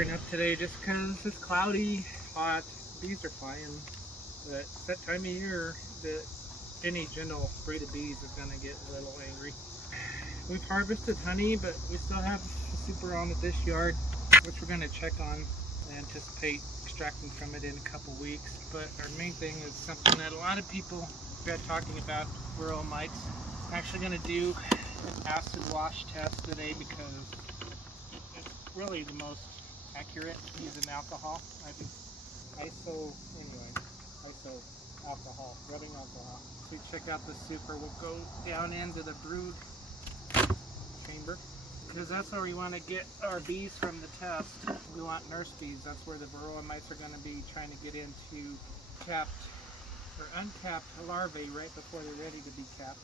clearing up today just because it's cloudy, hot, bees are flying. But it's that time of year that any gentle breed of bees are going to get a little angry. We've harvested honey, but we still have the super on at this yard, which we're going to check on and anticipate extracting from it in a couple weeks. But our main thing is something that a lot of people are talking about, varroa mites. I'm actually going to do an acid wash test today because it's really the most accurate using alcohol. I think ISO alcohol, rubbing alcohol. So we check out the super, we'll go down into the brood chamber because that's where we want to get our bees from the test. We want nurse bees. That's where the varroa mites are going to be trying to get into capped or uncapped larvae right before they're ready to be capped.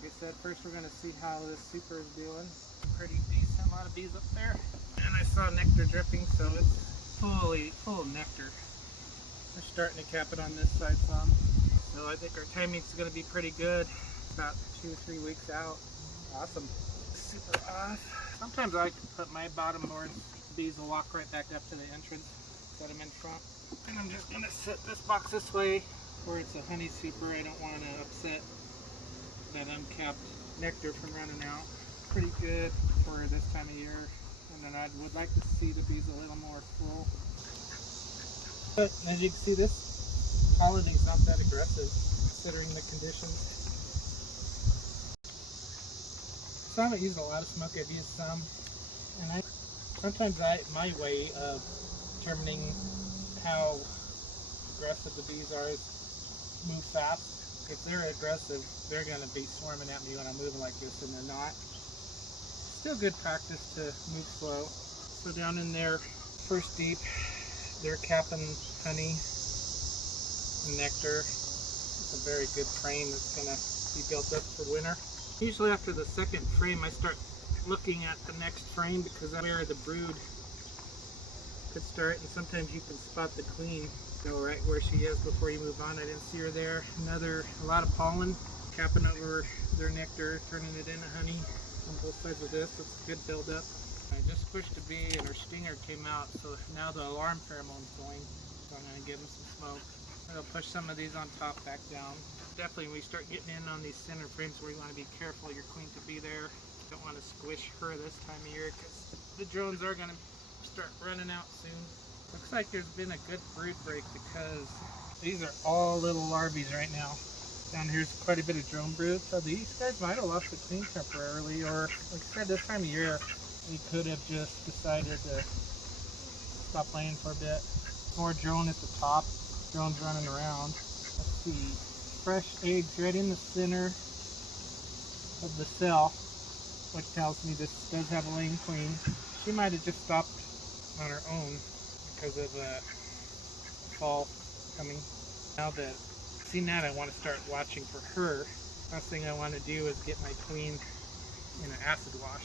Like I said, first we're going to see how this super is doing. Pretty decent, a lot of bees up there. And I saw nectar dripping, so it's full of nectar. We're starting to cap it on this side some. So I think our timing's going to be pretty good. About 2 or 3 weeks out. Awesome. Super off. Sometimes I like to put my bottom boards. Bees will walk right back up to the entrance. Set them in front. And I'm just going to set this box this way where it's a honey super. I don't want to upset that uncapped nectar from running out. Pretty good for this time of year. And then I would like to see the bees a little more full. But as you can see, this holiday is not that aggressive considering the conditions. So I haven't used a lot of smoke. I've used some, and sometimes my way of determining how aggressive the bees are is move fast. If they're aggressive, they're going to be swarming at me when I'm moving like this, and they're not. Still good practice to move slow. So down in there, first deep, they're capping honey and nectar. It's a very good frame that's going to be built up for winter. Usually after the second frame I start looking at the next frame because that's where the brood could start, and sometimes you can spot the queen, know right where she is before you move on. I didn't see her there. A lot of pollen capping over their nectar, turning it into honey on both sides of this. It's a good buildup. I just squished a bee and her stinger came out, so now the alarm pheromone's going. So I'm going to give them some smoke. I'll push some of these on top, back down. Definitely when we start getting in on these center frames where you want to be careful your queen to be there. Don't want to squish her this time of year because the drones are going to start running out soon. Looks like there's been a good brood break because these are all little larvae right now. Down here's quite a bit of drone brood, so these guys might have lost the queen temporarily, or like I said, this time of year we could have just decided to stop playing for a bit. More drone at the top, drones running around. Let's see, fresh eggs right in the center of the cell, which tells me this does have a laying queen. She might have just stopped on her own because of fall coming. Now that I've seen that, I want to start watching for her. Last thing I want to do is get my queen in an acid wash.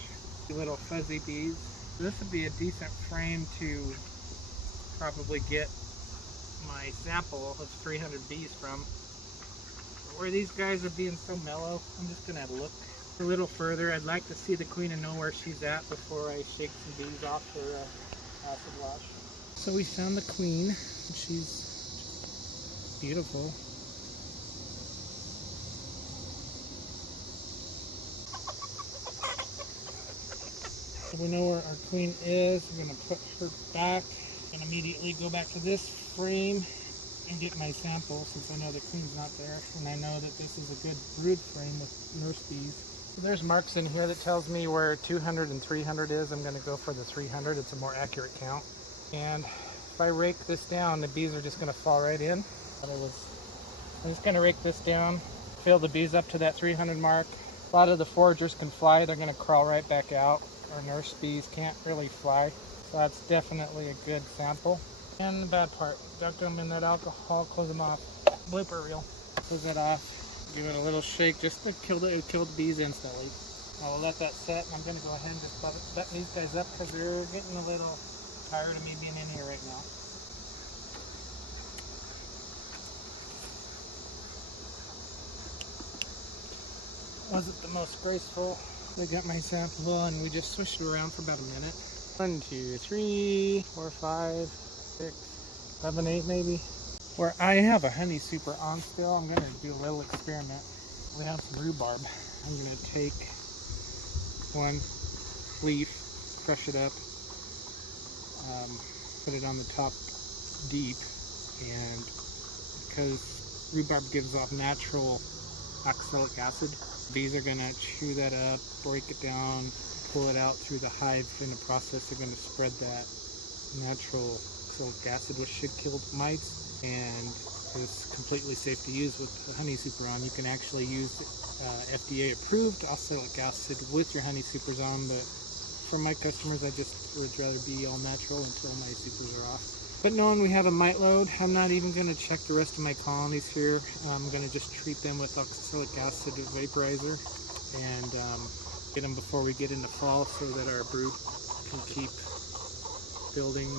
Little fuzzy bees. This would be a decent frame to probably get my sample of 300 bees from. But where these guys are being so mellow, I'm just going to look a little further. I'd like to see the queen and know where she's at before I shake some bees off for acid wash. So we found the queen. She's beautiful. So we know where our queen is. We're going to put her back and immediately go back to this frame and get my sample since I know the queen's not there, and I know that this is a good brood frame with nurse bees. So there's marks in here that tells me where 200 and 300 is. I'm going to go for the 300. It's a more accurate count. And if I rake this down, the bees are just going to fall right in. I'm just going to rake this down, fill the bees up to that 300 mark. A lot of the foragers can fly. They're going to crawl right back out. Our nurse bees can't really fly. So that's definitely a good sample. And the bad part, duck them in that alcohol, close them off. Blooper reel. Close that off. Give it a little shake just to kill the bees instantly. I'll let that set, and I'm going to go ahead and just button these guys up because they're getting a little tired of me being in here right now. Wasn't the most graceful. I got my sample and we just swished it around for about a minute. 1, 2, 3, 4, 5, 6, 7, 8 maybe. Where I have a honey super on still, I'm going to do a little experiment. We have some rhubarb. I'm going to take one leaf, crush it up, put it on the top deep, and because rhubarb gives off natural oxalic acid, bees are going to chew that up, break it down, pull it out through the hive. In the process, they're going to spread that natural oxalic acid, which should kill mites, and is completely safe to use with the honey super on. You can actually use FDA approved oxalic acid with your honey supers on, but for my customers, I just would rather be all natural until my supers are off. But knowing we have a mite load, I'm not even going to check the rest of my colonies here. I'm going to just treat them with oxalic acid vaporizer and get them before we get into fall so that our brood can keep building.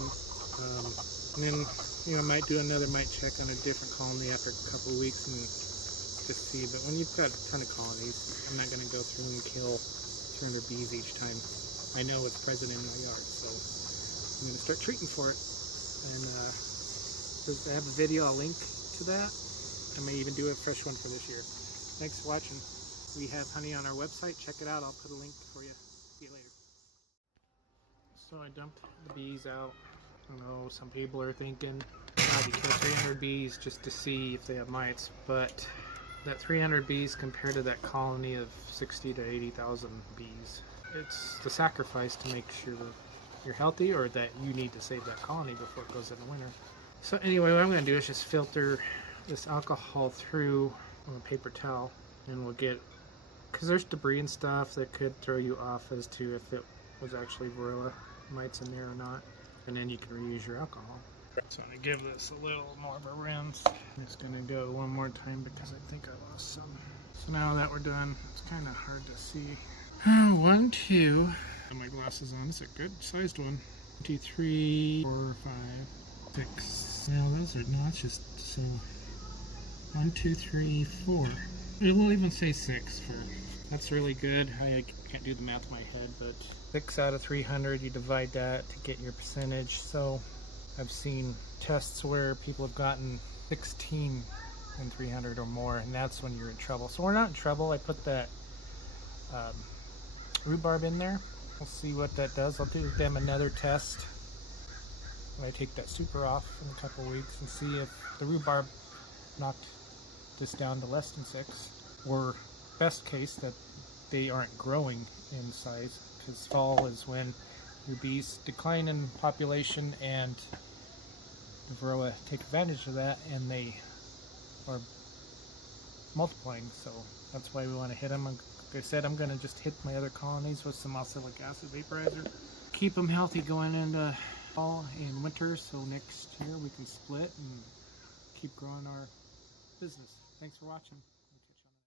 And then, I might do another mite check on a different colony after a couple of weeks and just see. But when you've got a ton of colonies, I'm not going to go through and kill 300 bees each time. I know what's present in my yard, so I'm going to start treating for it. And I have a video, I'll link to that. I may even do a fresh one for this year. Thanks for watching. We have honey on our website. Check it out. I'll put a link for you. See you later. So I dumped the bees out. I know some people are thinking, God, you kill 300 bees just to see if they have mites, but that 300 bees compared to that colony of 60 to 80,000 bees, it's the sacrifice to make sure you're healthy or that you need to save that colony before it goes into winter. So anyway, what I'm going to do is just filter this alcohol through on a paper towel, and we'll get, because there's debris and stuff that could throw you off as to if it was actually varroa mites in there or not, and then you can reuse your alcohol. So I'm going to give this a little more of a rinse. I'm just going to go one more time because I think I lost some. So now that we're done, it's kind of hard to see. 1, 2. My glasses on. It's a good sized one. 1, 2, 3, 4, 5, 6. Now those are not just so. 1, 2, 3, 4. It will even say 6 for. That's really good. I can't do the math in my head, but 6 out of 300. You divide that to get your percentage. So I've seen tests where people have gotten 16 in 300 or more, and that's when you're in trouble. So we're not in trouble. I put that rhubarb in there. We'll see what that does. I'll do them another test when I take that super off in a couple weeks and see if the rhubarb knocked this down to less than 6, or best case that they aren't growing in size, because fall is when your bees decline in population and the varroa take advantage of that and they are multiplying. So that's why we want to hit them. Like I said, I'm going to just hit my other colonies with some oxalic acid vaporizer. Keep them healthy going into fall and winter, so next year we can split and keep growing our business. Thanks for watching.